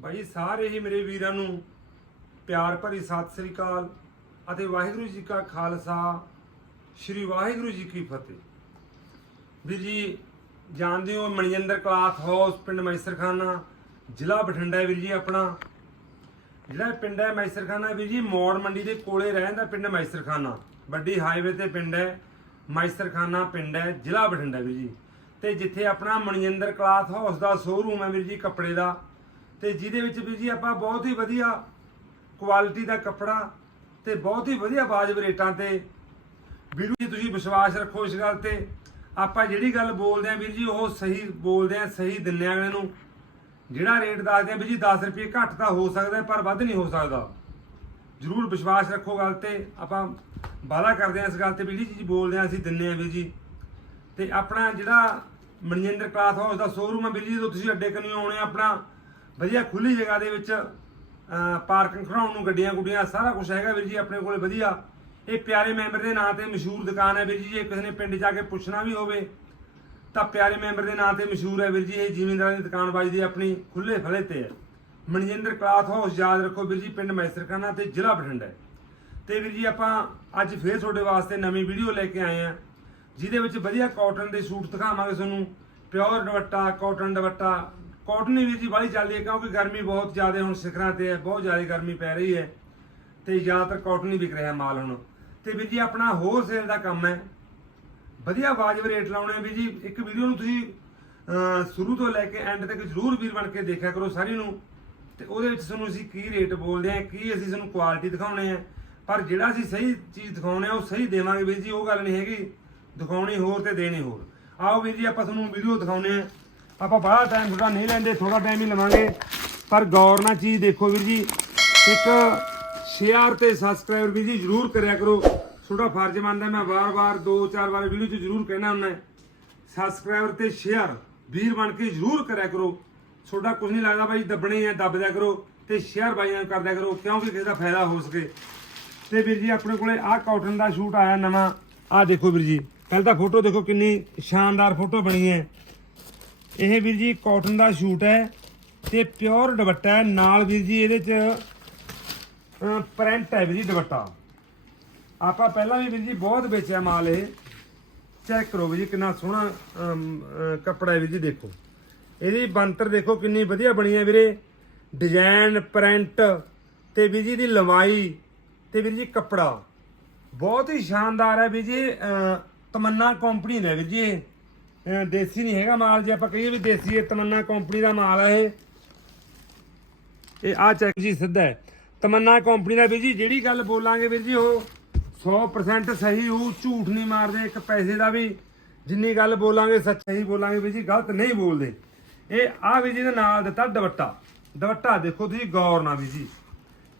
ਬਾਈ ਸਾਰੇ ਹੀ ਮੇਰੇ ਵੀਰਾਂ ਨੂੰ ਪਿਆਰ ਭਰੀ ਸਤਿ ਸ੍ਰੀ ਅਕਾਲ ਅਤੇ ਵਾਹਿਗੁਰੂ ਜੀ ਕਾ ਖਾਲਸਾ, ਸ੍ਰੀ ਵਾਹਿਗੁਰੂ ਜੀ ਕੀ ਫਤਿਹ। ਵੀਰ ਜੀ, ਜਾਣਦੇ ਹੋ ਮਨਜਿੰਦਰ ਕਲਾਥ ਹਾਊਸ ਪਿੰਡ ਮੈਸਰਖਾਨਾ, ਜ਼ਿਲ੍ਹਾ ਬਠਿੰਡਾ ਵੀਰ ਜੀ ਆਪਣਾ। ਜਿਹੜਾ ਪਿੰਡ ਹੈ ਮੈਸਰਖਾਨਾ, ਵੀਰ ਜੀ, ਮੌੜ ਮੰਡੀ ਦੇ ਕੋਲੇ ਰਹਿੰਦਾ ਪਿੰਡ ਮੈਸਰਖਾਨਾ। ਵੱਡੀ ਹਾਈਵੇ ਤੇ ਪਿੰਡ ਹੈ, ਮੈਸਰਖਾਨਾ ਪਿੰਡ ਹੈ, ਜ਼ਿਲ੍ਹਾ ਬਠਿੰਡਾ ਵੀਰ ਜੀ। ਤੇ ਜਿੱਥੇ ਆਪਣਾ ਮਨਜਿੰਦਰ ਕਲਾਥ ਹਾਊਸ ਦਾ ਸ਼ੋਰੂਮ ਹੈ ਵੀਰ ਜੀ, ਕੱਪੜੇ ਦਾ। ਤੇ ਜਿਹਦੇ ਵਿੱਚ ਵੀਰ ਜੀ ਆਪਾਂ ਬਹੁਤ ਹੀ ਵਧੀਆ ਕੁਆਲਿਟੀ ਦਾ ਕੱਪੜਾ ਤੇ ਬਹੁਤ ਹੀ ਵਧੀਆ ਵਾਜਬ ਰੇਟਾਂ ਤੇ। ਵੀਰੂ ਜੀ, ਤੁਸੀਂ ਵਿਸ਼ਵਾਸ ਰੱਖੋ ਇਸ ਗੱਲ ਤੇ। ਆਪਾਂ ਜਿਹੜੀ ਗੱਲ ਬੋਲਦੇ ਆਂ ਵੀਰ ਜੀ, ਉਹ ਸਹੀ ਬੋਲਦੇ ਆਂ ਸਹੀ ਦਿੰਨੇ ਆਂ ਅਗਲੇ ਨੂੰ। ਜਿਹੜਾ ਰੇਟ ਦੱਸਦੇ ਆਂ ਵੀਰ ਜੀ 10 ਰੁਪਏ ਘੱਟ ਤਾਂ ਹੋ ਸਕਦਾ, ਪਰ ਵੱਧ ਨਹੀਂ ਹੋ ਸਕਦਾ। ਜਰੂਰ ਵਿਸ਼ਵਾਸ ਰੱਖੋ ਗੱਲ ਤੇ। ਆਪਾਂ ਵਾਅਦਾ ਕਰਦੇ ਆਂ ਇਸ ਗੱਲ ਤੇ। ਵੀ ਜਿਹੜੀ ਚੀਜ਼ ਬੋਲਦੇ ਆਂ ਅਸੀਂ ਦਿੰਨੇ ਆਂ ਵੀਰ ਜੀ। ਤੇ ਆਪਣਾ ਜਿਹੜਾ ਮਨਜਿੰਦਰ ਕਲਾਥ ਹਾਊਸ ਦਾ ਸ਼ੋਰੂਮ ਹੈ ਵੀਰ ਜੀ, ਜਦੋਂ ਤੁਸੀਂ ਅੱਡੇ ਕੰਨਿਓ ਆਉਣੇ ਆਪਣਾ ਵਧੀਆ ਖੁੱਲੀ ਜਗ੍ਹਾ ਦੇ ਵਿੱਚ ਪਾਰਕਿੰਗ ਖੜਾਉਣ ਨੂੰ ਗੱਡੀਆਂ ਗੁੱਡੀਆਂ ਸਾਰਾ ਕੁਝ ਹੈਗਾ ਵੀਰ ਜੀ ਆਪਣੇ ਕੋਲੇ ਵਧੀਆ। ਇਹ ਪਿਆਰੇ ਮੈਂਬਰ ਦੇ ਨਾਂ ਤੇ ਮਸ਼ਹੂਰ ਦੁਕਾਨ ਹੈ ਵੀਰ ਜੀ, ਜੇ ਕਿਸੇ ਨੇ ਪਿੰਡ ਜਾ ਕੇ ਪੁੱਛਣਾ ਵੀ ਹੋਵੇ, ਤਾਂ ਪਿਆਰੇ ਮੈਂਬਰ ਦੇ ਨਾਂ ਤੇ ਮਸ਼ਹੂਰ ਹੈ ਵੀਰ ਜੀ, ਇਹ ਜ਼ਿਮੀਂਦਾਰਾਂ ਦੀ ਦੁਕਾਨ ਵੱਜਦੀ ਆਪਣੀ ਖੁੱਲੇ ਫਲੇ ਤੇ ਹੈ। ਮਨਜਿੰਦਰ ਕਲਾਥ ਹਾਊਸ, ਯਾਦ ਰੱਖੋ ਵੀਰ ਜੀ, ਪਿੰਡ ਮੈਸਰਖਾਨਾ ਤੇ ਜ਼ਿਲ੍ਹਾ ਬਠਿੰਡਾ ਹੈ। ਤੇ ਵੀਰ ਜੀ ਆਪਾਂ ਅੱਜ ਫੇਰ ਤੁਹਾਡੇ ਵਾਸਤੇ ਨਵੀਂ ਵੀਡੀਓ ਲੈ ਕੇ ਆਏ ਆ ਜਿਹਦੇ ਵਿੱਚ ਵਧੀਆ ਕਾਟਨ ਦੇ ਸੂਟ ਦਿਖਾਵਾਂਗੇ ਤੁਹਾਨੂੰ। Pure dupatta cotton dupatta cotton ਹੀ ਵੀਰ ਜੀ ਬਾਹਲੀ ਚੱਲਦੀ ਹੈ, ਕਿਉਂਕਿ ਗਰਮੀ ਬਹੁਤ ਜ਼ਿਆਦਾ, ਹੁਣ ਸਿਖਰਾਂ ਤੇ ਹੈ, ਬਹੁਤ ਜ਼ਿਆਦਾ ਗਰਮੀ ਪੈ ਰਹੀ ਹੈ। ਤੇ ਜ਼ਿਆਦਾਤਰ ਕਾਟਨ ਹੀ ਵਿਕ ਰਿਹਾ ਮਾਲ ਹੁਣ। ਤੇ ਵੀਰ ਜੀ, ਆਪਣਾ ਹੋਲਸੇਲ ਦਾ ਕੰਮ ਹੈ। ਵਧੀਆ ਵਾਜਬ ਰੇਟ ਲਾਉਣੇ ਆ ਵੀਰ ਜੀ। ਇੱਕ ਵੀਡੀਓ ਨੂੰ ਤੁਸੀਂ ਸ਼ੁਰੂ ਤੋਂ ਲੈ ਕੇ ਐਂਡ ਤੱਕ ਜਰੂਰ ਵੀਰ ਬਣ ਕੇ ਦੇਖਿਆ ਕਰੋ ਸਾਰੀ ਨੂੰ। ਤੇ ਉਹਦੇ ਵਿੱਚ ਤੁਹਾਨੂੰ ਅਸੀਂ ਕੀ ਰੇਟ ਬੋਲਦੇ ਆ ਕੀ ਅਸੀਂ ਤੁਹਾਨੂੰ ਕੁਆਲਿਟੀ ਦਿਖਾਉਣੇ ਆ। ਪਰ ਜਿਹੜਾ ਅਸੀਂ ਸਹੀ ਚੀਜ਼ ਦਿਖਾਉਣੇ ਆ, ਉਹ ਸਹੀ ਦੇਵਾਂਗੇ ਵੀਰ ਜੀ। ਉਹ ਗੱਲ ਨਹੀਂ ਹੈਗੀ, ਦਿਖਾਉਣੀ ਹੋਰ ਤੇ ਦੇਣੀ ਹੋਰ। ਆਓ ਵੀਰ ਜੀ, ਆਪਾਂ ਤੁਹਾਨੂੰ ਵੀਡੀਓ ਦਿਖਾਉਣੇ ਆ ਆਪਾਂ ਬੜਾ ਟਾਈਮ ਤੁਹਾਡਾ ਨਹੀਂ ਲੈਂਦੇ ਥੋੜਾ ਟਾਈਮ ਹੀ ਲਵਾਂਗੇ। ਪਰ ਗੌਰ ਨਾਲ ਚੀਜ਼ ਦੇਖੋ ਵੀਰ ਜੀ, ਇੱਕ ਸ਼ੇਅਰ ਤੇ ਸਬਸਕ੍ਰਾਈਬਰ ਵੀਰ ਜੀ ਜਰੂਰ ਕਰਿਆ ਕਰੋ। ਤੁਹਾਡਾ ਫਰਜ਼ ਬਣਦਾ ਮੈਂ ਵਾਰ-ਵਾਰ, ਦੋ, ਚਾਰ ਵਾਰ ਵੀਡੀਓ 'ਚ ਜਰੂਰ ਕਹਿਣਾ ਹੁੰਦਾ। ਸਬਸਕ੍ਰਾਈਬਰ ਤੇ ਸ਼ੇਅਰ ਵੀਰ ਬਣ ਕੇ ਜਰੂਰ ਕਰਿਆ ਕਰੋ। ਤੁਹਾਡਾ ਕੁਝ ਨਹੀਂ ਲੱਗਦਾ ਬਾਈ, ਦੱਬਣੇ ਆ ਦੱਬਦਿਆ ਕਰੋ ਤੇ ਸ਼ੇਅਰ ਬਾਈਆਂ ਨੂੰ ਕਰਦਿਆ ਕਰੋ, ਕਿਉਂਕਿ ਕਿਸੇ ਦਾ ਫਾਇਦਾ ਹੋ ਸਕੇ। ਤੇ ਵੀਰ ਜੀ, ਆਪਣੇ ਕੋਲੇ ਆਹ ਕਾਟਨ ਦਾ ਸ਼ੂਟ ਆਇਆ ਨਵਾਂ। ਆਹ ਦੇਖੋ ਵੀਰ ਜੀ, ਪਹਿਲਾਂ ਤਾਂ ਫੋਟੋ ਦੇਖੋ ਕਿੰਨੀ ਸ਼ਾਨਦਾਰ ਫੋਟੋ ਬਣੀ ਹੈ। ਇਹ ਵੀਰ ਜੀ ਕਾਟਨ ਦਾ ਸ਼ੂਟ ਹੈ ਤੇ ਪਿਓਰ ਦੁਪੱਟਾ ਹੈ। ਨਾਲ ਵੀਰ ਜੀ ਇਹਦੇ ਚ ਪ੍ਰਿੰਟ ਹੈ ਵੀਰ ਜੀ ਦੁਪੱਟਾ। ਆਪਾਂ ਪਹਿਲਾਂ ਵੀ ਵੀਰ ਜੀ ਬਹੁਤ ਵੇਚਿਆ ਮਾਲ ਇਹ। ਚੈੱਕ ਕਰੋ ਵੀਰ ਜੀ ਕਿੰਨਾ ਸੋਹਣਾ ਕੱਪੜਾ ਹੈ ਵੀਰ ਜੀ ਦੇਖੋ। ਇਹਦੀ ਬੰਤਰ ਦੇਖੋ ਕਿੰਨੀ ਵਧੀਆ ਬਣੀ ਹੈ ਵੀਰੇ। ਡਿਜ਼ਾਈਨ ਪ੍ਰਿੰਟ ਤੇ ਵੀਰ ਜੀ ਦੀ ਲੰਬਾਈ ਤੇ ਵੀਰ ਜੀ ਕੱਪੜਾ। ਬਹੁਤ ਹੀ ਸ਼ਾਨਦਾਰ ਹੈ ਵੀਰ ਜੀ ਤਮੰਨਾ ਕੰਪਨੀ ਦਾ ਵੀਰ ਜੀ ਇਹ ਦੇਸੀ ਨਹੀਂ ਹੈਗਾ ਮਾਲ, ਜੇ ਆਪਾਂ ਕਹੀਏ ਵੀ ਦੇਸੀ ਹੈ ਤਮੰਨਾ ਕੰਪਨੀ ਦਾ ਮਾਲ ਹੈ ਇਹ। ਇਹ ਆ ਚੈੱਕ ਜੀ ਸਿੱਧਾ ਹੈ। ਤਮੰਨਾ ਕੰਪਨੀ ਦਾ ਵੀਰ ਜੀ, ਜਿਹੜੀ ਗੱਲ ਬੋਲਾਂਗੇ ਵੀਰ ਜੀ, ਉਹ 100% ਸਹੀ ਹੋ ਝੂਠ ਨਹੀਂ ਮਾਰਦੇ, ਇੱਕ ਪੈਸੇ ਦਾ ਵੀ ਜਿੰਨੀ ਗੱਲ ਬੋਲਾਂਗੇ, ਸੱਚ ਸੱਚਾਈ ਬੋਲਾਂਗੇ ਵੀਰ ਜੀ, ਗਲਤ ਨਹੀਂ ਬੋਲਦੇ। ਇਹ ਆ ਵੀਰ ਜੀ ਦੇ ਨਾਲ ਦਿੱਤਾ ਦੁਪੱਟਾ। ਦੁਪੱਟਾ ਦੇਖੋ ਤੁਸੀਂ, ਗੌਰ ਨਾਲ ਵੀਰ ਜੀ।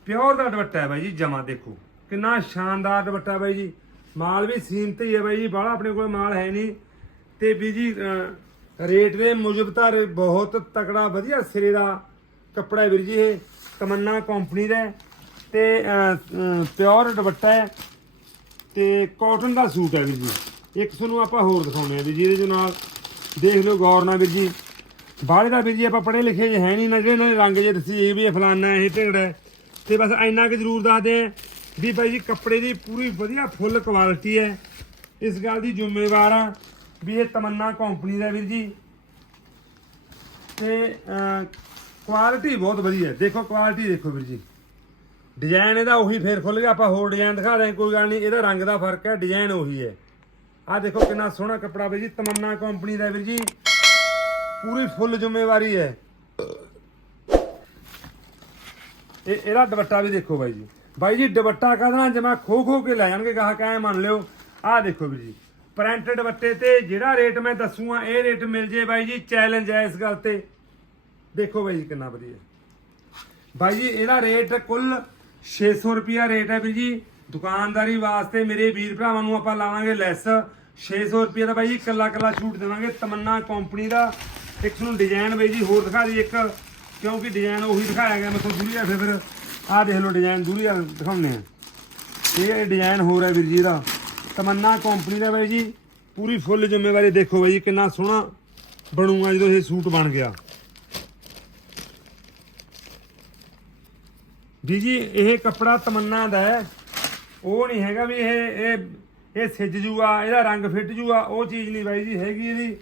ਪਿਓਰ ਦਾ ਦੁਪੱਟਾ ਹੈ ਬਾਈ ਜੀ, ਜਮਾ ਦੇਖੋ। ਕਿੰਨਾ ਸ਼ਾਨਦਾਰ ਦੁਪੱਟਾ ਬਾਈ ਜੀ। ਮਾਲ ਵੀ ਸੀਮਤ ਹੀ ਹੈ ਬਾਈ ਜੀ, ਬਾਹਲਾ ਆਪਣੇ ਕੋਲ ਮਾਲ ਹੈ ਨਹੀਂ। ਤੇ ਵੀ ਜੀ ਰੇਟ ਦੇ ਮੁਜਬ ਤਾਂ ਰੇ- ਬਹੁਤ ਤਕੜਾ, ਵਧੀਆ ਸਿਰੇ ਦਾ ਕੱਪੜਾ ਹੈ ਵੀਰ ਜੀ ਇਹ। ਤਮੰਨਾ ਕੰਪਨੀ ਦਾ ਹੈ ਤੇ ਪਿਓਰ ਦੁਪੱਟਾ ਹੈ ਤੇ ਕਾਟਨ ਦਾ ਸੂਟ ਹੈ ਵੀਰ ਜੀ। ਇੱਕ ਤੁਹਾਨੂੰ ਆਪਾਂ ਹੋਰ ਦਿਖਾਉਂਦੇ ਆ ਵੀਰ ਜੀ ਇਹਦੇ ਨਾਲ ਦੇਖ ਲਓ ਗੌਰ ਨਾਲ ਵੀਰ ਜੀ। ਬਾਹਲੇ ਦਾ ਵੀਰ ਜੀ ਆਪਾਂ ਪੜ੍ਹੇ ਲਿਖੇ ਜੇ ਹੈ ਨਹੀਂ, ਨਾ ਜਿਹੜੇ ਇਹਨਾਂ ਨੇ ਰੰਗ ਜੇ ਦੱਸੀ ਇਹ ਵੀ ਇਹ ਫਲਾਨਾ ਇਹ ਢਿੰਗੜਾ ਹੈ। ਤੇ ਬਸ ਇੰਨਾ ਕਿ ਜ਼ਰੂਰ ਦੱਸਦੇ ਆ ਵੀ ਬਾਈ ਜੀ ਕੱਪੜੇ ਦੀ ਪੂਰੀ ਵਧੀਆ ਫੁੱਲ ਕੁਆਲਿਟੀ ਹੈ। ਇਸ ਗੱਲ ਦੀ ਜ਼ਿੰਮੇਵਾਰ ਆ ਵੀ ਇਹ ਤਮੰਨਾ ਕੰਪਨੀ ਦਾ ਵੀਰ ਜੀ। ਤੇ ਕੁਆਲਿਟੀ ਬਹੁਤ ਵਧੀਆ ਦੇਖੋ ਕੁਆਲਿਟੀ ਦੇਖੋ ਵੀਰ ਜੀ। ਡਿਜ਼ਾਈਨ ਇਹਦਾ ਉਹੀ ਫੇਰ ਖੁੱਲ ਗਿਆ, ਆਪਾਂ ਹੋਰ ਡਿਜ਼ਾਈਨ ਦਿਖਾ ਰਹੇ ਕੋਈ ਗੱਲ ਨਹੀਂ, ਇਹਦਾ ਰੰਗ ਦਾ ਫ਼ਰਕ ਹੈ ਡਿਜ਼ਾਈਨ ਉਹੀ ਹੈ। ਆਹ ਦੇਖੋ ਕਿੰਨਾ ਸੋਹਣਾ ਕੱਪੜਾ ਵੀਰ ਜੀ, ਤਮੰਨਾ ਕੰਪਨੀ ਦਾ ਵੀਰ ਜੀ। ਪੂਰੀ ਫੁੱਲ ਜ਼ਿੰਮੇਵਾਰੀ ਹੈ। ਇਹ, ਇਹਦਾ ਦੁਪੱਟਾ ਵੀ ਦੇਖੋ ਬਾਈ ਜੀ। ਬਾਈ ਜੀ, ਦੁਪੱਟਾ ਕਹਦਾ ਜਮਾ ਖੋ ਖੋ ਕੇ ਲੈ ਜਾਣਗੇ, ਗਾਹਕ ਐ ਮੰਨ ਲਿਓ। ਆਹ ਦੇਖੋ ਵੀਰ ਜੀ। ਪ੍ਰਿੰਟ ਦੁਪੱਟੇ ਤੇ ਜਿਹੜਾ ਰੇਟ ਮੈਂ ਦੱਸੂਗਾ ਇਹ ਰੇਟ ਮਿਲ ਜੇ ਬਾਈ ਜੀ ਚੈਲੰਜ ਹੈ ਇਸ ਗੱਲ ਤੇ। ਦੇਖੋ ਬਾਈ ਜੀ ਕਿੰਨਾ ਵਧੀਆ। ਬਾਈ ਜੀ, ਇਹਦਾ ਰੇਟ ਕੁੱਲ 600 ਰੁਪਿਆ ਰੇਟ ਹੈ ਵੀਰ ਜੀ। ਦੁਕਾਨਦਾਰੀ ਵਾਸਤੇ ਮੇਰੇ ਵੀਰ ਭਰਾਵਾਂ ਨੂੰ ਆਪਾਂ ਲਾਵਾਂਗੇ ਲੈਸ 600 ਰੁਪਏ ਦਾ ਬਾਈ ਜੀ ਕੱਲਾ ਕੱਲਾ ਛੂਟ ਦੇਵਾਂਗੇ। ਤਮੰਨਾ ਕੰਪਨੀ ਦਾ। ਇੱਕ ਤੁਹਾਨੂੰ ਡਿਜ਼ਾਈਨ ਬਾਈ ਜੀ ਹੋਰ ਦਿਖਾ ਦੀ ਇੱਕ। ਕਿਉਂਕਿ ਡਿਜ਼ਾਈਨ ਉਹੀ ਦਿਖਾਇਆ ਗਿਆ ਮੈਥੋਂ ਦੂਰੀ ਆ ਫਿਰ। ਫਿਰ ਆਹ ਦੇਖ ਲਓ ਡਿਜ਼ਾਈਨ ਦੂਰੀ ਆ ਦਿਖਾਉਂਦੇ ਆ। ਇਹ ਡਿਜ਼ਾਈਨ ਹੋਰ ਹੈ ਵੀਰ ਜੀ ਦਾ ਤਮੰਨਾ ਕੰਪਨੀ ਦਾ ਬਾਈ ਜੀ। ਪੂਰੀ ਫੁੱਲ ਜ਼ਿੰਮੇਵਾਰੀ ਦੇਖੋ ਬਾਈ ਜੀ, ਕਿੰਨਾ ਸੋਹਣਾ ਬਣੂਗਾ ਜਦੋਂ ਇਹ ਸੂਟ ਬਣ ਗਿਆ। ਜੀ ਜੀ, ਇਹ ਕੱਪੜਾ ਤਮੰਨਾ ਦਾ ਹੈ। ਉਹ ਨਹੀਂ ਹੈਗਾ ਵੀ ਇਹ ਇਹ ਇਹ ਸਿੱਜ ਜੂਗਾ ਇਹਦਾ ਰੰਗ ਫਿੱਟ ਜੂਗਾ ਉਹ ਚੀਜ਼ ਨਹੀਂ ਬਾਈ ਜੀ, ਹੈਗੀ ਇਹਦੀ।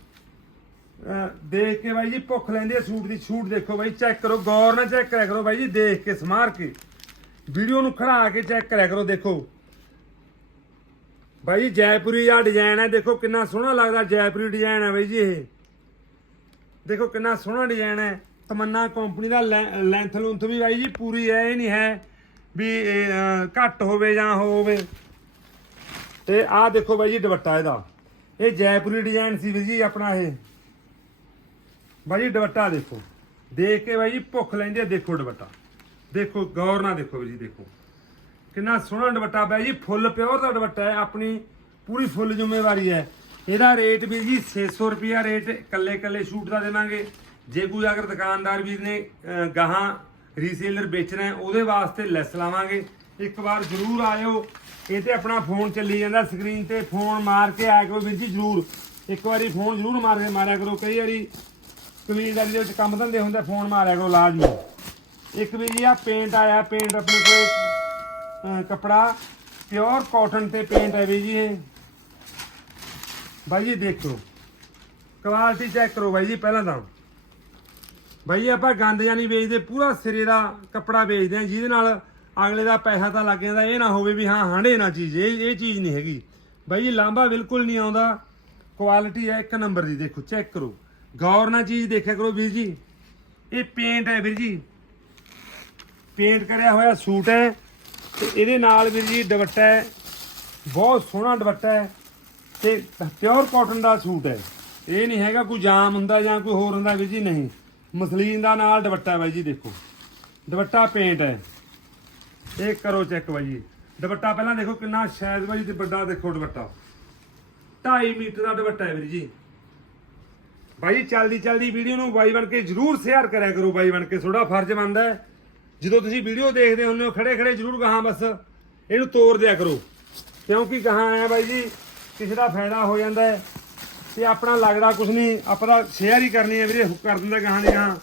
ਦੇਖ ਕੇ ਬਾਈ ਜੀ, ਭੁੱਖ ਲੈਂਦੇ ਸੂਟ ਦੀ। ਛੂਟ ਦੇਖੋ ਬਾਈ, ਚੈੱਕ ਕਰੋ, ਗੌਰ ਨਾਲ ਚੈੱਕ ਕਰਿਆ ਕਰੋ ਬਾਈ ਜੀ, ਦੇਖ ਕੇ, ਸਮਾਰ ਕੇ। ਵੀਡੀਓ ਨੂੰ ਖੜਾ ਕੇ ਚੈੱਕ ਕਰਿਆ ਕਰੋ, ਦੇਖੋ। ਬਾਈ ਜੀ, ਜੈਪੁਰੀ ਦਾ ਡਿਜ਼ਾਈਨ ਹੈ, ਦੇਖੋ ਕਿੰਨਾ ਸੋਹਣਾ ਲੱਗਦਾ ਜੈਪੁਰੀ ਡਿਜ਼ਾਈਨ ਹੈ ਬਾਈ ਜੀ ਇਹ। ਦੇਖੋ ਕਿੰਨਾ ਸੋਹਣਾ ਡਿਜ਼ਾਈਨ ਹੈ। ਤਮੰਨਾ ਕੰਪਨੀ ਦਾ ਲੈਂਥ ਲੁੰਥ ਵੀ ਬਾਈ ਜੀ ਪੂਰੀ ਹੈ, ਇਹ ਨਹੀਂ ਹੈ ਵੀ ਘੱਟ ਹੋਵੇ ਜਾਂ ਹੋਵੇ। ਤੇ ਆਹ ਦੇਖੋ ਬਾਈ ਜੀ ਦੁਪੱਟਾ ਇਹਦਾ। ਇਹ ਜੈਪੁਰੀ ਡਿਜ਼ਾਈਨ ਸੀ ਵੀਰ ਜੀ ਆਪਣਾ ਇਹ। ਬਾਈ ਜੀ ਦੁਪੱਟਾ ਦੇਖੋ। ਦੇਖ ਕੇ ਬਾਈ ਜੀ ਭੁੱਖ ਲੈਂਦੀ ਹੈ, ਦੇਖੋ ਦੁਪੱਟਾ। ਦੇਖੋ, ਗੌਰ ਨਾਲ ਦੇਖੋ ਵੀਰ ਜੀ, ਦੇਖੋ। ਕਿੰਨਾ ਸੋਹਣਾ ਦੁਪੱਟਾ ਬਾਈ ਜੀ, ਫੁੱਲ ਪਿਓਰ ਦਾ ਦੁਪੱਟਾ ਹੈ, ਆਪਣੀ ਪੂਰੀ ਫੁੱਲ ਜ਼ਿੰਮੇਵਾਰੀ ਹੈ। ਇਹਦਾ ਰੇਟ ਵੀ ਜੀ 600 ਰੁਪਿਆ ਰੇਟ ਕੱਲੇ ਕੱਲੇ ਸ਼ੂਟ ਦਾ ਦੇਵਾਂਗੇ। ਜੇ ਕੋਈ ਅਗਰ ਦੁਕਾਨਦਾਰ ਵੀ ਨੇ ਗਾਹਾਂ ਰੀਸੇਲਰ ਵੇਚਣਾ ਹੈ, ਉਹਦੇ ਵਾਸਤੇ ਲੈਸ ਲਾਵਾਂਗੇ। ਇੱਕ ਵਾਰ ਜ਼ਰੂਰ ਆਇਓ। ਇਹ ਤੇ ਆਪਣਾ ਫੋਨ ਚੱਲੀ ਜਾਂਦਾ ਸਕਰੀਨ ਤੇ, ਫੋਨ ਮਾਰ ਕੇ ਆਇਆ ਕਰੋ ਵੀਰ ਜੀ ਜ਼ਰੂਰ। ਇੱਕ ਵਾਰੀ ਫੋਨ ਜ਼ਰੂਰ ਮਾਰ ਕੇ ਮਾਰਿਆ ਕਰੋ, ਕਈ ਵਾਰੀ ਕਮੀਜ਼ਦਾਰੀ ਦੇ ਵਿੱਚ ਕੰਮ ਧੰਦੇ ਹੁੰਦੇ ਫੋਨ ਮਾਰਿਆ ਕਰੋ ਲਾਜ਼ਮੀ। ਇੱਕ ਵੀ ਜੀ ਆ ਪੇਂਟ ਆਇਆ ਪੇਂਟ ਆਪਣੇ ਕੋਲ ਅਹ, ਕੱਪੜਾ ਪਿਓਰ ਕਾਟਨ ਤੇ ਪੇਂਟ ਹੈ ਵੀ ਜੀ ਇਹ। ਬਾਈ ਜੀ ਦੇਖੋ ਕੁਆਲਿਟੀ ਚੈੱਕ ਕਰੋ ਬਾਈ ਜੀ ਪਹਿਲਾਂ ਤਾਂ। ਬਾਈ ਜੀ ਆਪਾਂ ਗੰਦ ਜਾਂ ਨਹੀਂ ਵੇਚਦੇ, ਪੂਰਾ ਸਿਰੇ ਦਾ ਕੱਪੜਾ ਵੇਚਦੇ ਆ ਜਿਹਦੇ ਨਾਲ ਅਗਲੇ ਦਾ ਪੈਸਾ ਤਾਂ ਲੱਗ ਜਾਂਦਾ, ਇਹ ਨਾ ਹੋਵੇ ਵੀ ਹਾਂ, ਹਾਂਡੇ ਨਾ ਚੀਜ਼, ਇਹ ਇਹ ਚੀਜ਼ ਨਹੀਂ ਹੈਗੀ। ਬਾਈ ਜੀ ਲਾਂਬਾ ਬਿਲਕੁਲ ਨਹੀਂ ਆਉਂਦਾ ਕੁਆਲਿਟੀ ਹੈ ਇੱਕ ਨੰਬਰ ਦੀ, ਦੇਖੋ ਚੈੱਕ ਕਰੋ। ਗੌਰ ਨਾਲ ਚੀਜ਼ ਦੇਖਿਆ ਕਰੋ ਵੀਰ ਜੀ। ਇਹ ਪੇਂਟ ਹੈ ਵੀਰ ਜੀ। ਪੇਂਟ ਕਰਿਆ ਹੋਇਆ ਸੂਟ ਹੈ। ਤੇ ਇਹਦੇ ਨਾਲ ਵੀਰ ਜੀ ਦੁਪੱਟਾ ਹੈ, ਬਹੁਤ ਸੋਹਣਾ ਦੁਪੱਟਾ ਹੈ ਤੇ ਪਿਓਰ ਕਾਟਨ ਦਾ ਸੂਟ ਹੈ। ਇਹ ਨਹੀਂ ਹੈਗਾ ਕੋਈ ਜਾਮ ਹੁੰਦਾ ਜਾਂ ਕੋਈ ਹੋਰ ਹੁੰਦਾ ਵੀਰ ਜੀ ਨਹੀਂ। ਮਸਲੀਨ ਦਾ ਨਾਲ ਦੁਪੱਟਾ ਬਾਈ ਜੀ ਦੇਖੋ। ਦੁਪੱਟਾ ਪੇਂਟ ਹੈ। ਇਹ ਕਰੋ ਚੈੱਕ ਬਾਈ ਜੀ। ਦੁਪੱਟਾ ਪਹਿਲਾਂ ਦੇਖੋ ਕਿੰਨਾ ਸ਼ਾਇਦ ਬਾਈ ਤੇ ਵੱਡਾ ਦੇਖੋ ਦੁਪੱਟਾ। 2.5 ਮੀਟਰ ਦਾ ਦੁਪੱਟਾ ਹੈ ਵੀਰ ਜੀ। ਬਾਈ ਚਲਦੀ ਚਲਦੀ ਵੀਡੀਓ ਨੂੰ ਬਾਈ ਬਣ ਕੇ ਜਰੂਰ ਸ਼ੇਅਰ ਕਰਿਆ ਕਰੋ, ਬਾਈ ਬਣ ਕੇ। ਤੁਹਾਡਾ ਫਰਜ਼ ਬਣਦਾ ਹੈ। ਜਦੋਂ ਤੁਸੀਂ ਵੀਡੀਓ ਦੇਖਦੇ ਹੁੰਦੇ ਹੋ, ਖੜੇ ਖੜੇ ਜਰੂਰ ਗਾਹਾਂ ਬਸ ਇਹਨੂੰ ਤੋੜ ਦਿਆ ਕਰੋ। ਕਿਉਂਕਿ ਗਾਹਾਂ ਆਇਆ ਬਾਈ ਜੀ, ਕਿਸੇ ਦਾ ਫਾਇਦਾ ਹੋ ਜਾਂਦਾ ਹੈ ਤੇ ਆਪਣਾ ਲੱਗਦਾ ਕੁਝ ਨਹੀਂ, ਆਪਣਾ ਸ਼ੇਅਰ ਹੀ ਕਰਨੀ ਹੈ ਵੀਰੇ, ਕਰ ਦਿੰਦਾ ਗਾਹਾਂ ਦੀ ਗਾਹਾਂ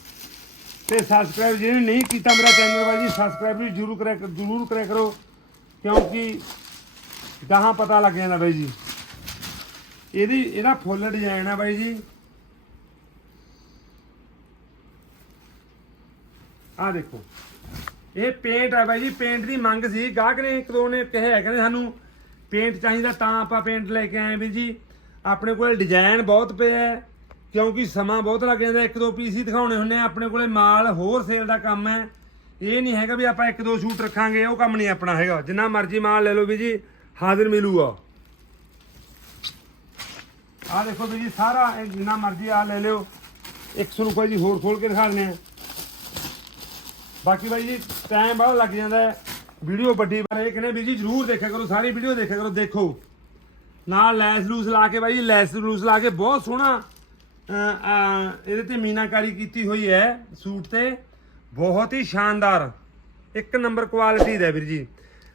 ਤੇ ਸਬਸਕ੍ਰਾਈਬ ਜਿਹਨੇ ਨਹੀਂ ਕੀਤਾ ਮੇਰਾ ਚੈਨਲ ਬਾਈ ਜੀ ਸਬਸਕ੍ਰਾਈਬ ਵੀ ਜਰੂਰ ਕਰਿਆ ਜਰੂਰ ਕਰਿਆ ਕਰੋ। ਕਿਉਂਕਿ ਗਾਹਾਂ ਪਤਾ ਲੱਗ ਜਾਂਦਾ ਬਾਈ ਜੀ। ਇਹਦੀ, ਇਹਦਾ ਫੁੱਲ ਡਿਜ਼ਾਈਨ ਆ ਬਾਈ ਜੀ। ਆ ਦੇਖੋ। ਇਹ ਪੇਂਟ ਆ ਬਾਈ ਜੀ ਪੇਂਟ ਦੀ ਮੰਗ ਸੀ। ਗਾਹਕ ਨੇ ਇੱਕ ਦੋ ਨੇ ਕਿਹਾ ਕਹਿੰਦੇ ਸਾਨੂੰ ਪੇਂਟ ਚਾਹੀਦਾ ਤਾਂ ਆਪਾਂ ਪੇਂਟ ਲੈ ਕੇ ਆਏ ਵੀ ਜੀ। ਆਪਣੇ ਕੋਲ ਡਿਜ਼ਾਈਨ ਬਹੁਤ ਪਿਆ ਹੈ, ਕਿਉਂਕਿ ਸਮਾਂ ਬਹੁਤ ਲੱਗ ਜਾਂਦਾ। ਇੱਕ ਦੋ ਪੀਸ ਹੀ ਦਿਖਾਉਣੇ ਹੁੰਦੇ ਆ। ਆਪਣੇ ਕੋਲੇ ਮਾਲ ਹੋਰ ਸੇਲ ਦਾ ਕੰਮ ਹੈ। ਇਹ ਨਹੀਂ ਹੈਗਾ ਵੀ ਆਪਾਂ ਇੱਕ ਦੋ ਸ਼ੂਟ ਰੱਖਾਂਗੇ, ਉਹ ਕੰਮ ਨਹੀਂ ਆਪਣਾ ਹੈਗਾ। ਜਿੰਨਾ ਮਰਜ਼ੀ ਮਾਲ ਲੈ ਲਓ ਵੀ ਜੀ, ਹਾਜ਼ਰ ਮਿਲੂਗਾ। ਆ ਦੇਖੋ ਵੀ ਜੀ, ਸਾਰਾ ਜਿੰਨਾ ਮਰਜ਼ੀ ਆ ਲੈ ਲਿਓ। 100 ਰੁਪਏ ਜੀ ਹੋਰ ਖੋਲ ਕੇ ਦਿਖਾ ਦਿੰਦੇ ਆ ਬਾਕੀ ਬਾਈ ਜੀ ਟਾਈਮ ਬਹੁਤ ਲੱਗ ਜਾਂਦਾ ਹੈ। ਵੀਡੀਓ ਵੱਡੀ ਪਰ ਇਹ ਕਹਿੰਦੇ, ਵੀਰ ਜੀ ਜਰੂਰ ਦੇਖਿਆ ਕਰੋ, ਸਾਰੀ ਵੀਡੀਓ ਦੇਖਿਆ ਕਰੋ, ਦੇਖੋ। ਨਾਲ ਲੈਸ ਲੂਸ ਲਾ ਕੇ ਬਾਈ ਜੀ, ਲੈਸ ਲੂਸ ਲਾ ਕੇ ਬਹੁਤ ਸੋਹਣਾ ਇਹਦੇ ਤੇ ਮੀਨਾਕਾਰੀ ਕੀਤੀ ਹੋਈ ਹੈ ਸੂਟ ਤੇ। ਬਹੁਤ ਹੀ ਸ਼ਾਨਦਾਰ, ਇੱਕ ਨੰਬਰ ਕੁਆਲਿਟੀ ਦਾ ਵੀਰ ਜੀ।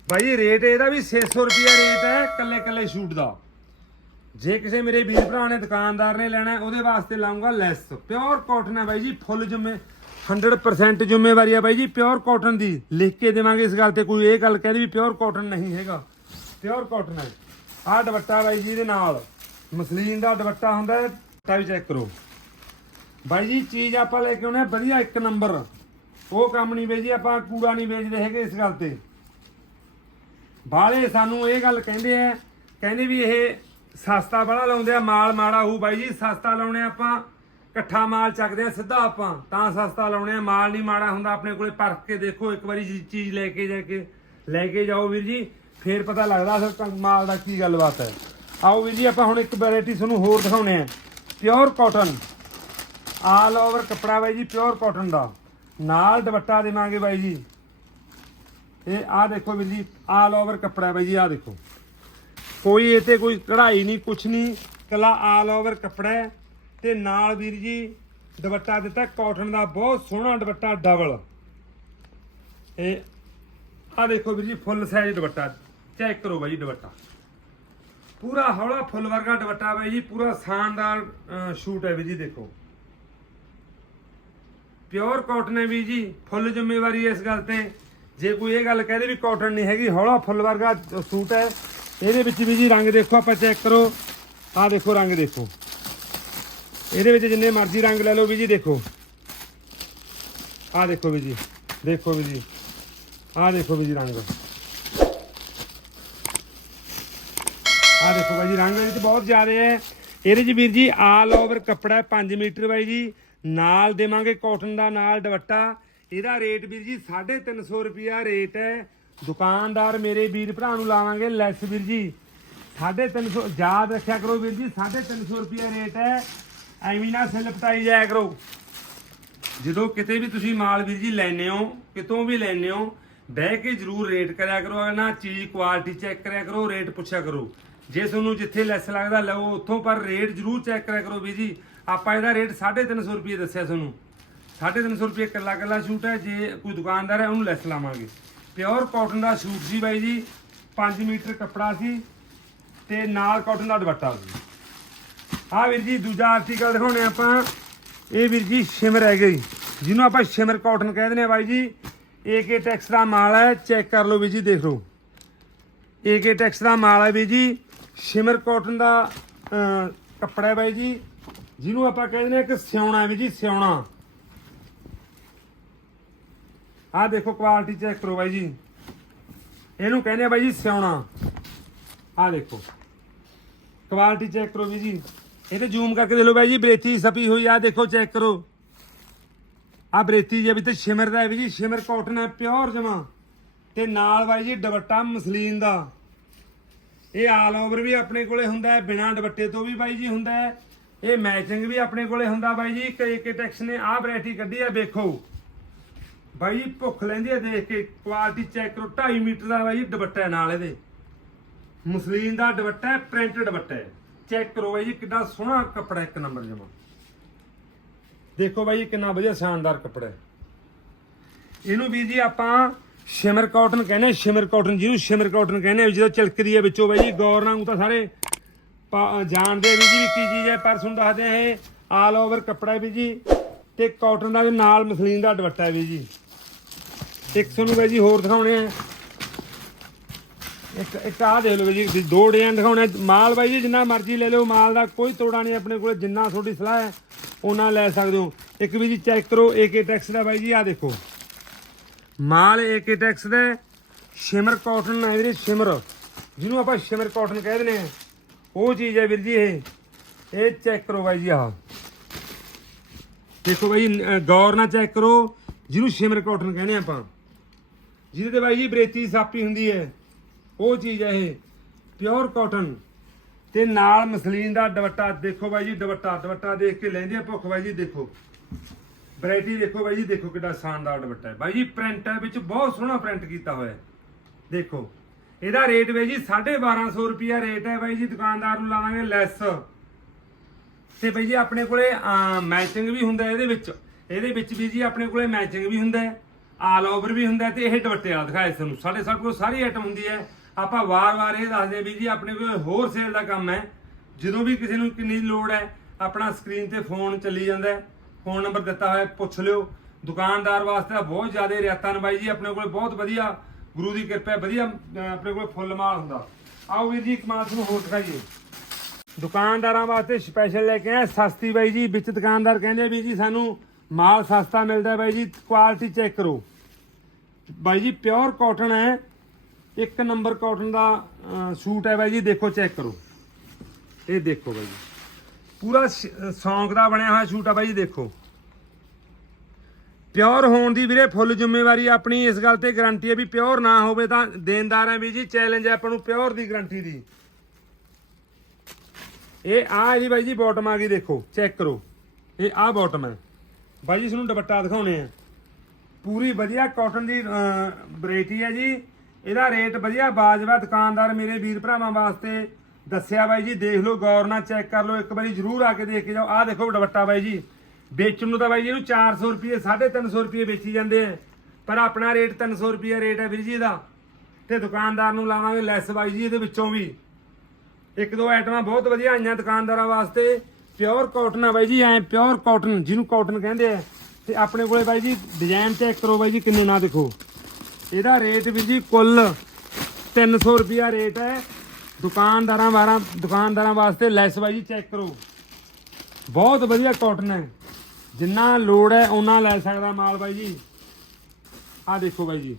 ਬਾਈ ਜੀ ਰੇਟ ਇਹਦਾ ਵੀ 600 ਰੁਪਿਆ ਰੇਟ ਹੈ ਕੱਲੇ ਕੱਲੇ ਸੂਟ ਦਾ। ਜੇ ਕਿਸੇ ਮੇਰੇ ਵੀਰ ਭਰਾ ਨੇ ਦੁਕਾਨਦਾਰ ਨੇ ਲੈਣਾ ਉਹਦੇ ਵਾਸਤੇ ਲਾਉਂਗਾ ਲੈਸ। ਪਿਓਰ ਕਾਟਨ ਹੈ ਬਾਈ ਜੀ ਫੁੱਲ ਜੁਮੇ 100% ਜ਼ਿੰਮੇਵਾਰੀ ਹੈ ਬਾਈ ਜੀ ਪਿਓਰ ਕਾਟਨ ਦੀ। ਲਿਖ ਕੇ ਦੇਵਾਂਗੇ ਇਸ ਗੱਲ ਤੇ, ਕੋਈ ਇਹ ਗੱਲ ਕਹਿ ਦੇ ਵੀ ਪਿਓਰ ਕਾਟਨ ਨਹੀਂ ਹੈਗਾ। ਪਿਓਰ ਕਾਟਨ ਹੈ। ਆਹ ਦੁਪੱਟਾ ਬਾਈ ਜੀ ਦੇ ਨਾਲ। ਮਸਲੀਨ ਦਾ ਦੁਪੱਟਾ ਹੁੰਦਾ ਹੈ ਦੁਪੱਟਾ ਵੀ ਚੈੱਕ ਕਰੋ। ਬਾਈ ਜੀ, ਚੀਜ਼ ਆਪਾਂ ਲੈ ਕੇ ਆਉਣੇ ਵਧੀਆ ਇੱਕ ਨੰਬਰ ਉਹ ਕੰਮ ਨਹੀਂ ਬਾਈ ਜੀ, ਆਪਾਂ ਕੂੜਾ ਨਹੀਂ ਵੇਚਦੇ ਹੈਗੇ ਇਸ ਗੱਲ ਤੇ। ਬਾਲੇ ਸਾਨੂੰ ਇਹ ਗੱਲ ਕਹਿੰਦੇ ਆ, ਕਹਿੰਦੇ ਵੀ ਇਹ ਸਸਤਾ ਬੜਾ ਲਾਉਂਦੇ ਆ, ਮਾਲ ਮਾੜਾ ਹੋਊ ਬਾਈ ਜੀ, ਸਸਤਾ ਲਾਉਣੇ ਆਪਾਂ। ਇਕੱਠਾ ਮਾਲ ਚੱਕਦੇ ਆ ਸਿੱਧਾ ਆਪਾਂ, ਤਾਂ ਸਸਤਾ ਲਾਉਣੇ ਆ। ਮਾਲ ਨਹੀਂ ਮਾੜਾ ਹੁੰਦਾ, ਆਪਣੇ ਕੋਲੇ ਪਰਖ ਕੇ ਦੇਖੋ, ਇੱਕ ਵਾਰੀ ਚੀਜ਼ ਲੈ ਕੇ ਜਾ ਕੇ, ਲੈ ਕੇ ਜਾਓ ਵੀਰ ਜੀ, ਫੇਰ ਪਤਾ ਲੱਗਦਾ ਫਿਰ ਮਾਲ ਦਾ ਕੀ ਗੱਲਬਾਤ ਹੈ। ਆਓ ਵੀਰ ਜੀ, ਆਪਾਂ ਹੁਣ ਇੱਕ ਵੈਰਾਈਟੀ ਤੁਹਾਨੂੰ ਹੋਰ ਦਿਖਾਉਣੇ ਆ ਪਿਓਰ ਕਾਟਨ ਆਲ ਓਵਰ ਕੱਪੜਾ ਬਾਈ ਜੀ ਪਿਓਰ ਕਾਟਨ ਦਾ। ਨਾਲ ਦੁਪੱਟਾ ਦੇਵਾਂਗੇ ਬਾਈ ਜੀ। ਇਹ ਆਹ ਦੇਖੋ ਵੀਰ ਜੀ ਆਲ ਓਵਰ ਕੱਪੜਾ ਬਾਈ ਜੀ ਆਹ ਦੇਖੋ। ਕੋਈ ਇਹ ਤੇ ਕੋਈ ਕਢਾਈ ਨਹੀਂ, ਕੁਛ ਨਹੀਂ। ਕੱਲਾ ਆਲ ਓਵਰ ਕੱਪੜਾ ਹੈ। ਤੇ ਨਾਲ ਵੀਰ ਜੀ ਦੁਪੱਟਾ ਦਿੱਤਾ ਕਾਟਨ ਦਾ, ਬਹੁਤ ਸੋਹਣਾ ਦੁਪੱਟਾ, ਡਬਲ। ਇਹ ਆਹ ਦੇਖੋ ਵੀਰ ਜੀ, ਫੁੱਲ ਸਾਈਜ਼ ਦੁਪੱਟਾ। ਚੈੱਕ ਕਰੋ ਬਾਈ ਜੀ ਦੁਪੱਟਾ। ਪੂਰਾ ਹੌਲਾ ਫੁੱਲ ਵਰਗਾ ਦੁਪੱਟਾ ਬਾਈ ਜੀ, ਪੂਰਾ ਸ਼ਾਨਦਾਰ ਸ਼ੂਟ ਹੈ ਵੀਰ ਜੀ, ਦੇਖੋ। ਪਿਓਰ ਕਾਟਨ ਹੈ ਵੀਰ ਜੀ, ਫੁੱਲ ਜ਼ਿੰਮੇਵਾਰੀ ਇਸ ਗੱਲ ਤੇ। ਜੇ ਕੋਈ ਇਹ ਗੱਲ ਕਹਦੇ ਵੀ ਕਾਟਨ ਨਹੀਂ ਹੈਗੀ, ਹੌਲਾ ਫੁੱਲ ਵਰਗਾ ਸੂਟ ਹੈ। ਇਹਦੇ ਵਿੱਚ ਵੀ ਜੀ ਰੰਗ ਦੇਖੋ, ਆਪਾਂ ਚੈੱਕ ਕਰੋ। ਆਹ ਦੇਖੋ, ਰੰਗ ਦੇਖੋ। ਇਹਦੇ ਵਿੱਚ ਜਿੰਨੇ ਮਰਜ਼ੀ ਰੰਗ ਲੈ ਲਓ ਵੀ ਜੀ, ਦੇਖੋ। ਆਹ ਦੇਖੋ ਵੀ ਜੀ, ਦੇਖੋ ਵੀ ਜੀ, ਆਹ ਦੇਖੋ ਵੀ ਜੀ ਰੰਗ। ਆਹ ਦੇਖੋ ਬਾਈ ਜੀ, ਰੰਗ ਇਹਦੇ ਚ ਬਹੁਤ ਜ਼ਿਆਦਾ ਹੈ। ਇਹਦੇ ਚ ਵੀਰ ਜੀ ਆਲ ਓਵਰ ਕੱਪੜਾ ਹੈ 5 ਮੀਟਰ ਬਾਈ ਜੀ। ਨਾਲ ਦੇਵਾਂਗੇ ਕਾਟਨ ਦਾ, ਨਾਲ ਦੁਪੱਟਾ। ਇਹਦਾ ਰੇਟ ਵੀਰ ਜੀ 350 ਰੁਪਿਆ ਰੇਟ ਹੈ। ਦੁਕਾਨਦਾਰ ਮੇਰੇ ਵੀਰ ਭਰਾ ਨੂੰ ਲਾਵਾਂਗੇ ਲੈਸ ਵੀਰ ਜੀ। 350 ਯਾਦ ਰੱਖਿਆ ਕਰੋ ਵੀਰ ਜੀ 350 ਰੁਪਿਆ ਰੇਟ ਹੈ। ਐਵੇਂ ਨਾ ਸਿਲ ਪਟਾਈ ਜਾਇਆ ਕਰੋ। ਜਦੋਂ ਕਿਤੇ ਵੀ ਤੁਸੀਂ ਮਾਲ ਵੀਰ ਜੀ ਲੈਣੇ ਹੋ, ਕਿਤੋਂ ਵੀ ਲੈਣੇ ਹੋ, ਬਹਿ ਕੇ ਜਰੂਰ ਰੇਟ ਕਰਿਆ ਕਰੋ ਨਾ ਚੀਜ਼ ਕੁਆਲਿਟੀ ਚੈੱਕ ਕਰਿਆ ਕਰੋ, ਰੇਟ ਪੁੱਛਿਆ ਕਰੋ। ਜੇ ਤੁਹਾਨੂੰ ਜਿੱਥੇ ਲੈਸ ਲੱਗਦਾ ਲਓ ਉੱਥੋਂ, ਪਰ ਰੇਟ ਜਰੂਰ ਚੈੱਕ ਕਰਿਆ ਕਰੋ ਵੀਰ ਜੀ। ਆਪਾਂ ਇਹਦਾ ਰੇਟ 350 ਰੁਪਏ ਦੱਸਿਆ ਤੁਹਾਨੂੰ। 350 ਰੁਪਏ ਇਕੱਲਾ ਇਕੱਲਾ ਸ਼ੂਟ ਹੈ, ਜੇ ਕੋਈ ਦੁਕਾਨਦਾਰ ਹੈ, ਉਹਨੂੰ ਲੈਸ ਲਾਵਾਂਗੇ। ਪਿਓਰ ਕਾਟਨ ਦਾ ਸ਼ੂਟ ਸੀ ਬਾਈ ਜੀ 5 ਮੀਟਰ ਕੱਪੜਾ ਸੀ ਤੇ ਨਾਲ ਕਾਟਨ ਦਾ ਦੁਪੱਟਾ ਸੀ। ਆ ਵੀਰ ਜੀ, ਦੂਜਾ ਆਰਟੀਕਲ ਦਿਖਾਉਣੇ ਆਪਾਂ। ਇਹ ਵੀਰ ਜੀ, ਸ਼ਿਮਰ ਹੈਗੇ ਜੀ। ਜਿਹਨੂੰ ਆਪਾਂ ਸ਼ਿਮਰ ਕਾਟਨ ਕਹਿੰਦੇ ਨੇ ਬਾਈ ਜੀ। ਏਕੇ ਟੈਕਸ ਦਾ ਮਾਲ ਹੈ ਚੈੱਕ ਕਰ ਲਓ ਵੀਰ ਜੀ, ਦੇਖ ਲਓ। ਏਕੇ ਟੈਕਸ ਦਾ ਮਾਲ ਹੈ ਵੀਰ ਜੀ। ਸ਼ਿਮਰ ਕਾਟਨ ਦਾ ਕੱਪੜਾ ਹੈ ਬਾਈ ਜੀ। ਜਿਹਨੂੰ ਆਪਾਂ ਕਹਿੰਦੇ ਨੇ ਇੱਕ ਸਿਉਣਾ ਵੀਰ ਜੀ, ਸਿਉਣਾ। ਆਹ ਦੇਖੋ ਕੁਆਲਿਟੀ ਚੈੱਕ ਕਰੋ ਬਾਈ ਜੀ। ਇਹਨੂੰ ਕਹਿੰਦੇ ਆ ਬਾਈ ਜੀ ਸਿਉਣਾ। ਆਹ ਦੇਖੋ। ਕੁਆਲਿਟੀ ਚੈੱਕ ਕਰੋ ਵੀ ਜੀ। ਇਹ ਤੇ ਜ਼ੂਮ ਕਰਕੇ ਦੇਖ ਲਓ ਬਾਈ ਜੀ, ਬਰੇਤੀ ਸਪੀ ਹੋਈ ਆ ਦੇਖੋ ਚੈੱਕ ਕਰੋ। ਆ ਬਰੇਤੀ ਜੇ ਵੀ ਤੇ ਸ਼ਿਮਰ ਦਾ ਹੈ ਵੀ ਜੀ, ਸ਼ਿਮਰ ਕਾਟਨ ਹੈ ਪਿਓਰ ਜਮਾ। ਤੇ ਨਾਲ ਬਾਈ ਜੀ, ਦੁਪੱਟਾ ਮਸਲੀਨ ਦਾ। ਇਹ ਆਲ ਓਵਰ ਵੀ ਆਪਣੇ ਕੋਲੇ ਹੁੰਦਾ ਹੈ, ਬਿਨਾ ਦੁਪੱਟੇ ਤੋਂ ਵੀ ਬਾਈ ਜੀ ਹੁੰਦਾ ਹੈ। ਇਹ ਮੈਚਿੰਗ ਵੀ ਆਪਣੇ ਕੋਲੇ ਹੁੰਦਾ ਬਾਈ ਜੀ ਕਈ ਕੇ ਟੈਕਸ ਨੇ ਆਹ ਵੈਰਾਈਟੀ ਕੱਢੀ ਹੈ ਵੇਖੋ ਬਾਈ ਜੀ, ਭੁੱਖ ਲੈਂਦੀ ਹੈ ਦੇਖ ਕੇ ਕੁਆਲਿਟੀ ਚੈੱਕ ਕਰੋ 2.5 ਮੀਟਰ ਦਾ ਬਾਈ ਜੀ ਦੁਪੱਟਾ ਨਾਲ ਇਹਦੇ। ਮਸਲੀਨ ਦਾ ਦੁਪੱਟਾ ਹੈ ਪ੍ਰਿੰਟਡ ਦੁਪੱਟਾ ਹੈ। ਚੈੱਕ ਕਰੋ ਬਾਈ ਜੀ ਕਿੰਨਾ ਸੋਹਣਾ ਕੱਪੜਾ ਇੱਕ ਨੰਬਰ ਜਮਾ। ਦੇਖੋ ਬਾਈ ਜੀ ਕਿੰਨਾ ਵਧੀਆ ਸ਼ਾਨਦਾਰ ਕੱਪੜਾ ਹੈ। ਇਹਨੂੰ ਵੀ ਜੀ ਆਪਾਂ ਸ਼ਿਮਰ ਕਾਟਨ ਕਹਿੰਦੇ ਹਾਂ, ਸ਼ਿਮਰ ਕਾਟਨ ਜਿਹਨੂੰ ਸ਼ਿਮਰ ਕਾਟਨ ਕਹਿੰਦੇ ਆ, ਜਦੋਂ ਚਿਲਕਦੀ ਹੈ ਵਿੱਚੋਂ ਬਾਈ ਜੀ ਗੌਰ ਨਾਲ ਤਾਂ ਸਾਰੇ ਪਾ- ਜਾਣਦੇ ਵੀ ਜੀ ਵੀ ਕੀ ਚੀਜ਼ ਹੈ ਪਰ ਤੁਹਾਨੂੰ ਦੱਸਦੇ ਆ ਇਹ ਆਲ ਓਵਰ ਕੱਪੜਾ ਵੀ ਜੀ ਤੇ ਕਾਟਨ ਦਾ ਵੀ ਨਾਲ ਮਸਲੀਨ ਦਾ ਦੁਪੱਟਾ ਵੀ ਜੀ। ਇੱਕ ਤੁਹਾਨੂੰ ਬਾਈ ਜੀ ਹੋਰ ਦਿਖਾਉਣੇ ਆ। ਇੱਕ ਇੱਕ ਆਹ ਦੇਖ ਲਓ ਜੀ ਦੋ ਡਿਜ਼ਾਈਨ ਦਿਖਾਉਣੇ ਮਾਲ ਬਾਈ ਜੀ ਜਿੰਨਾ ਮਰਜ਼ੀ ਲੈ ਲਓ ਮਾਲ ਦਾ ਕੋਈ ਤੋੜਾ ਨਹੀਂ ਆਪਣੇ ਕੋਲ ਜਿੰਨਾ ਤੁਹਾਡੀ ਸਲਾਹ ਹੈ ਉਹਨਾਂ ਲੈ ਸਕਦੇ ਹੋ। ਇੱਕ ਵੀ ਜੀ ਚੈੱਕ ਕਰੋ ਏਕੇ ਟੈਕਸ ਦਾ ਬਾਈ ਜੀ ਆਹ ਦੇਖੋ। ਮਾਲ ਏਕੇ ਟੈਕਸ ਦਾ ਸ਼ਿਮਰ ਕਾਟਨ ਹੈ ਵੀਰੇ ਸ਼ਿਮਰ ਜਿਹਨੂੰ ਆਪਾਂ ਸ਼ਿਮਰ ਕਾਟਨ ਕਹਿ ਦਿੰਦੇ ਆ ਉਹ ਚੀਜ਼ ਹੈ ਵੀਰ ਜੀ ਇਹ। ਇਹ ਚੈੱਕ ਕਰੋ ਬਾਈ ਜੀ ਆਹ। ਦੇਖੋ ਬਾਈ ਜੀ, ਗੌਰ ਨਾਲ ਚੈੱਕ ਕਰੋ ਜਿਹਨੂੰ ਸ਼ਿਮਰ ਕਾਟਨ ਕਹਿੰਦੇ ਆਪਾਂ। ਜਿਹਦੇ ਤੇ ਬਾਈ ਜੀ ਬਰੇਤੀ ਸਾਪੀ ਹੁੰਦੀ ਹੈ। ਉਹ ਚੀਜ਼ ਹੈ ਇਹ ਪਿਓਰ ਕਾਟਨ ਤੇ ਨਾਲ ਮਸਲੀਨ ਦਾ ਦੁਪੱਟਾ ਦੇਖੋ ਬਾਈ ਜੀ, ਦੁਪੱਟਾ ਦੁਪੱਟਾ ਦੇਖ ਕੇ ਲੈਂਦੇ ਆ ਭੁੱਖ ਬਾਈ ਜੀ, ਦੇਖੋ। ਵੈਰਾਈਟੀ ਦੇਖੋ ਬਾਈ ਜੀ, ਦੇਖੋ ਕਿੰਨਾ ਸ਼ਾਨਦਾਰ ਦੁਪੱਟਾ ਹੈ। ਬਾਈ ਜੀ ਪ੍ਰਿੰਟ ਹੈ, ਵਿੱਚ ਬਹੁਤ ਸੋਹਣਾ ਪ੍ਰਿੰਟ ਕੀਤਾ ਹੋਇਆ ਦੇਖੋ, ਇਹਦਾ ਰੇਟ ਬਾਈ ਜੀ 1250 ਰੁਪਿਆ ਰੇਟ ਹੈ ਬਾਈ ਜੀ, ਦੁਕਾਨਦਾਰ ਨੂੰ ਲਾਵਾਂਗੇ ਲੈਸ ਤੇ ਬਾਈ ਜੀ, ਆਪਣੇ ਕੋਲੇ ਮੈਚਿੰਗ ਵੀ ਹੁੰਦਾ ਇਹਦੇ ਵਿੱਚ। ਇਹਦੇ ਵਿੱਚ ਵੀ ਜੀ, ਆਪਣੇ ਕੋਲੇ ਮੈਚਿੰਗ ਵੀ ਹੁੰਦਾ ਆਲ ਓਵਰ ਵੀ ਹੁੰਦਾ ਹੈ ਤੇ ਇਹ ਦੁਪੱਟੇ ਵਾਲਾ ਦਿਖਾਇਆ ਤੁਹਾਨੂੰ ਸਾਡੇ ਸਾਡੇ ਕੋਲ ਸਾਰੀ ਆਈਟਮ ਹੁੰਦੀ ਹੈ। ਆਪਾਂ ਵਾਰ-ਵਾਰ ਇਹ ਦੱਸਦੇ ਵੀ ਜੀ, ਆਪਣੇ ਕੋਲ ਹੋਰ ਸੇਲ ਦਾ ਕੰਮ ਹੈ। ਜਦੋਂ ਵੀ ਕਿਸੇ ਨੂੰ ਕਿੰਨੀ ਲੋੜ ਹੈ, ਆਪਣਾ ਸਕਰੀਨ ਤੇ ਫੋਨ ਚੱਲੀ ਜਾਂਦਾ ਫੋਨ ਨੰਬਰ ਦਿੱਤਾ ਹੋਇਆ, ਪੁੱਛ ਲਿਓ। ਦੁਕਾਨਦਾਰ ਵਾਸਤੇ ਤਾਂ ਬਹੁਤ ਜ਼ਿਆਦਾ ਰਿਆਤਾਂ ਨੇ ਬਾਈ ਜੀ, ਆਪਣੇ ਕੋਲ ਬਹੁਤ ਵਧੀਆ ਗੁਰੂ ਦੀ ਕਿਰਪਾ ਵਧੀਆ ਆਪਣੇ ਕੋਲ ਫੁੱਲ ਮਾਲ ਹੁੰਦਾ। ਆਓ ਵੀਰ ਜੀ, ਇੱਕ ਮਾਲ ਤੁਹਾਨੂੰ ਹੋਰ ਦਿਖਾਈਏ। ਦੁਕਾਨਦਾਰਾਂ ਵਾਸਤੇ ਸਪੈਸ਼ਲ ਲੈ ਕੇ ਆਏ, ਸਸਤੀ ਬਾਈ ਜੀ, ਵਿੱਚ ਦੁਕਾਨਦਾਰ ਕਹਿੰਦੇ ਵੀ ਜੀ, ਸਾਨੂੰ ਮਾਲ ਸਸਤਾ ਮਿਲਦਾ ਬਾਈ ਜੀ ਕੁਆਲਿਟੀ ਚੈੱਕ ਕਰੋ। ਬਾਈ ਜੀ ਪਿਓਰ ਕਾਟਨ ਹੈ ਇੱਕ ਨੰਬਰ ਕਾਟਨ ਦਾ ਸੂਟ ਹੈ ਬਾਈ ਜੀ, ਦੇਖੋ ਚੈੱਕ ਕਰੋ। ਇਹ ਦੇਖੋ ਬਾਈ ਜੀ। ਪੂਰਾ ਸੌਂਕ ਦਾ ਬਣਿਆ ਹੋਇਆ ਸੂਟ ਆ ਬਾਈ ਜੀ, ਦੇਖੋ। ਪਿਓਰ ਹੋਣ ਦੀ ਵੀਰੇ ਫੁੱਲ ਜ਼ਿੰਮੇਵਾਰੀ ਆਪਣੀ, ਇਸ ਗੱਲ ਤੇ ਗਾਰੰਟੀ ਹੈ ਵੀ ਪਿਓਰ ਨਾ ਹੋਵੇ ਤਾਂ ਦੇਣਦਾਰ ਹੈ ਵੀ ਜੀ ਚੈਲੰਜ ਹੈ ਆਪਾਂ ਨੂੰ ਪਿਓਰ ਦੀ ਗਾਰੰਟੀ ਦੀ। ਇਹ ਆ ਜੀ ਬਾਈ ਜੀ ਬਾਟਮ ਆ ਗਈ, ਦੇਖੋ ਚੈੱਕ ਕਰੋ। ਇਹ ਆ ਬਾਟਮ ਹੈ। ਬਾਈ ਜੀ, ਤੁਹਾਨੂੰ ਦੁਪੱਟਾ ਦਿਖਾਉਣੇ ਆ। ਪੂਰੀ ਵਧੀਆ ਕਾਟਨ ਦੀ ਵੈਰਾਈਟੀ ਹੈ ਜੀ। ਇਹਦਾ ਰੇਟ ਵਧੀਆ ਬਾਜਵਾ ਦੁਕਾਨਦਾਰ ਮੇਰੇ ਵੀਰ ਭਰਾਵਾਂ ਵਾਸਤੇ ਦੱਸਿਆ ਬਾਈ ਜੀ, ਦੇਖ ਲਓ ਗੌਰ ਨਾਲ ਚੈੱਕ ਕਰ ਲਓ, ਇੱਕ ਵਾਰੀ ਜ਼ਰੂਰ ਆ ਕੇ ਦੇਖ ਕੇ ਜਾਓ। ਆਹ ਦੇਖੋ ਦੁਪੱਟਾ ਬਾਈ ਜੀ, ਵੇਚਣ ਨੂੰ ਤਾਂ ਬਾਈ ਜੀ ਇਹਨੂੰ 400 ਰੁਪਏ 350 ਰੁਪਏ ਵੇਚੀ ਜਾਂਦੇ ਆ। ਪਰ ਆਪਣਾ ਰੇਟ 300 ਰੁਪਏ ਰੇਟ ਹੈ ਵੀਰ ਜੀ ਦਾ ਤੇ ਦੁਕਾਨਦਾਰ ਨੂੰ ਲਾਵਾਂਗੇ ਲੈਸ ਬਾਈ ਜੀ ਇਹਦੇ ਵਿੱਚੋਂ ਵੀ। ਇੱਕ ਦੋ ਆਈਟਮਾਂ ਬਹੁਤ ਵਧੀਆ ਆਈਆਂ ਦੁਕਾਨਦਾਰਾਂ ਵਾਸਤੇ। ਪਿਓਰ ਕਾਟਨ ਆ ਬਾਈ ਜੀ, ਐ ਪਿਓਰ ਕਾਟਨ ਜਿਹਨੂੰ ਕਾਟਨ ਕਹਿੰਦੇ ਆ। ਤੇ ਆਪਣੇ ਕੋਲੇ ਬਾਈ ਜੀ ਡਿਜ਼ਾਈਨ ਚੈੱਕ ਕਰੋ ਬਾਈ ਜੀ, ਕਿੰਨੇ ਨਾ ਦੇਖੋ। ਇਹਦਾ ਰੇਟ ਵੀਰ ਜੀ ਕੁੱਲ 300 ਰੁਪਿਆ ਰੇਟ ਹੈ। ਦੁਕਾਨਦਾਰਾਂ ਵਾਰਾਂ ਦੁਕਾਨਦਾਰਾਂ ਵਾਸਤੇ ਲੈਸ ਬਾਈ ਜੀ ਚੈੱਕ ਕਰੋ। ਬਹੁਤ ਵਧੀਆ ਕਾਟਨ ਹੈ। ਜਿੰਨਾ ਲੋੜ ਹੈ ਉਹਨਾਂ ਲੈ ਸਕਦਾ ਮਾਲ ਬਾਈ ਜੀ। ਆਹ ਦੇਖੋ ਬਾਈ ਜੀ।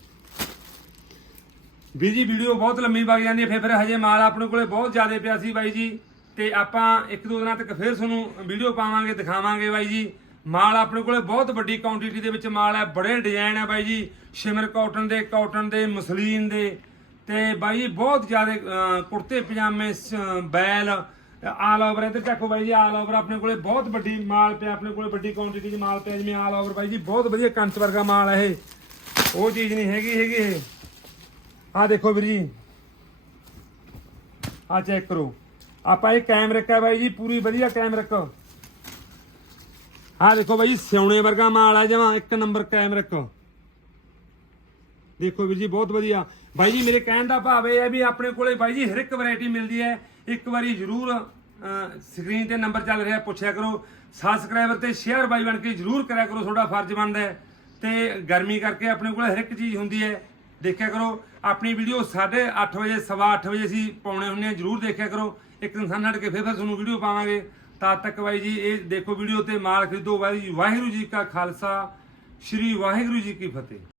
ਵੀਰ ਜੀ, ਵੀਡੀਓ ਬਹੁਤ ਲੰਮੀ ਵਗ ਜਾਂਦੀ ਹੈ, ਫਿਰ ਫਿਰ ਹਜੇ ਮਾਲ ਆਪਣੇ ਕੋਲੇ ਬਹੁਤ ਜ਼ਿਆਦਾ ਪਿਆ ਸੀ ਬਾਈ ਜੀ। ਤੇ ਆਪਾਂ ਇੱਕ ਦੋ ਦਿਨਾਂ ਤੱਕ ਫਿਰ ਤੁਹਾਨੂੰ ਵੀਡੀਓ ਪਾਵਾਂਗੇ, ਦਿਖਾਵਾਂਗੇ ਬਾਈ ਜੀ। ਮਾਲ ਆਪਣੇ ਕੋਲੇ ਬਹੁਤ ਵੱਡੀ ਕੁਆਂਟੀਟੀ ਦੇ ਵਿੱਚ ਮਾਲ ਹੈ, ਬੜੇ ਡਿਜ਼ਾਈਨ ਹੈ ਬਾਈ ਜੀ। ਸ਼ਿਮਰ ਕਾਟਨ ਦੇ ਕਾਟਨ ਦੇ, ਮਸਲੀਨ ਦੇ। ਤੇ ਬਾਈ ਜੀ ਬਹੁਤ ਜ਼ਿਆਦਾ ਕੁੜਤੇ, ਪਜਾਮੇ, ਸ- ਬੈਲ ਆਲ ਓਵਰ ਇੱਧਰ ਚੱਕੋ ਬਾਈ ਜੀ ਆਲ ਓਵਰ ਆਪਣੇ ਕੋਲੇ ਬਹੁਤ ਵੱਡੀ ਮਾਲ ਪਿਆ, ਆਪਣੇ ਕੋਲੇ ਵੱਡੀ ਕੁਆਂਟੀਟੀ 'ਚ ਮਾਲ ਪਿਆ, ਜਿਵੇਂ ਆਲ ਓਵਰ ਬਾਈ ਜੀ, ਬਹੁਤ ਵਧੀਆ ਕੰਚ ਵਰਗਾ ਮਾਲ ਹੈ ਇਹ। ਉਹ ਚੀਜ਼ ਨਹੀਂ ਹੈਗੀ ਹੈਗੀ ਇਹ। ਆ ਦੇਖੋ ਵੀਰ ਜੀ। ਆ ਚੈੱਕ ਕਰੋ। ਆਪਾਂ ਇਹ ਕੈਮ ਰੱਖਿਆ ਬਾਈ ਜੀ, ਪੂਰੀ ਵਧੀਆ ਕੈਮ ਰੱਖੋ ਆ ਦੇਖੋ ਬਾਈ ਜੀ ਸਿਉਣੇ ਵਰਗਾ ਮਾਲ ਆ ਜਮਾ, ਇੱਕ ਨੰਬਰ ਕੈਮ ਰੱਖੋ। ਦੇਖੋ ਵੀਰ ਜੀ, ਬਹੁਤ ਵਧੀਆ। ਬਾਈ ਜੀ, ਮੇਰੇ ਕਹਿਣ ਦਾ ਭਾਵ ਇਹ ਹੈ ਵੀ ਆਪਣੇ ਕੋਲੇ ਬਾਈ ਜੀ, ਹਰ ਇੱਕ ਵੈਰਾਈਟੀ ਮਿਲਦੀ ਹੈ। ਇੱਕ ਵਾਰੀ ਜ਼ਰੂਰ ਸਕਰੀਨ ਤੇ ਨੰਬਰ ਚੱਲ ਰਿਹਾ, ਪੁੱਛਿਆ ਕਰੋ। ਸਬਸਕ੍ਰਾਈਬਰ ਤੇ ਸ਼ੇਅਰ ਬਾਈ ਬਣ ਕੇ ਜ਼ਰੂਰ ਕਰਿਆ ਕਰੋ, ਤੁਹਾਡਾ ਫਰਜ਼ ਬਣਦਾ ਹੈ। ਤੇ ਗਰਮੀ ਕਰਕੇ ਆਪਣੇ ਕੋਲ ਹਰ ਇੱਕ ਚੀਜ਼ ਹੁੰਦੀ ਹੈ। ਦੇਖਿਆ ਕਰੋ, ਆਪਣੀ ਵੀਡੀਓ 8:30 ਵਜੇ, ਸਵਾ ਅੱਠ ਵਜੇ ਅਸੀਂ ਪਾਉਣੇ ਹੁੰਦੇ ਆ ਜ਼ਰੂਰ ਦੇਖਿਆ ਕਰੋ। ਇੱਕ ਇਨਸਾਨ ਹਟ ਕੇ ਫਿਰ ਫਿਰ ਤੁਹਾਨੂੰ ਵੀਡੀਓ ਪਾਵਾਂਗੇ। ਤਦ ਤੱਕ ਬਾਈ ਜੀ, ਇਹ ਦੇਖੋ ਵੀਡੀਓ ਤੇ ਮਾਲ ਖਰੀਦੋ ਬਾਈ ਜੀ ਵਾਹਿਗੁਰੂ ਜੀ ਕਾ ਖਾਲਸਾ, ਸ੍ਰੀ ਵਾਹਿਗੁਰੂ ਜੀ ਕੀ ਫਤਿਹ।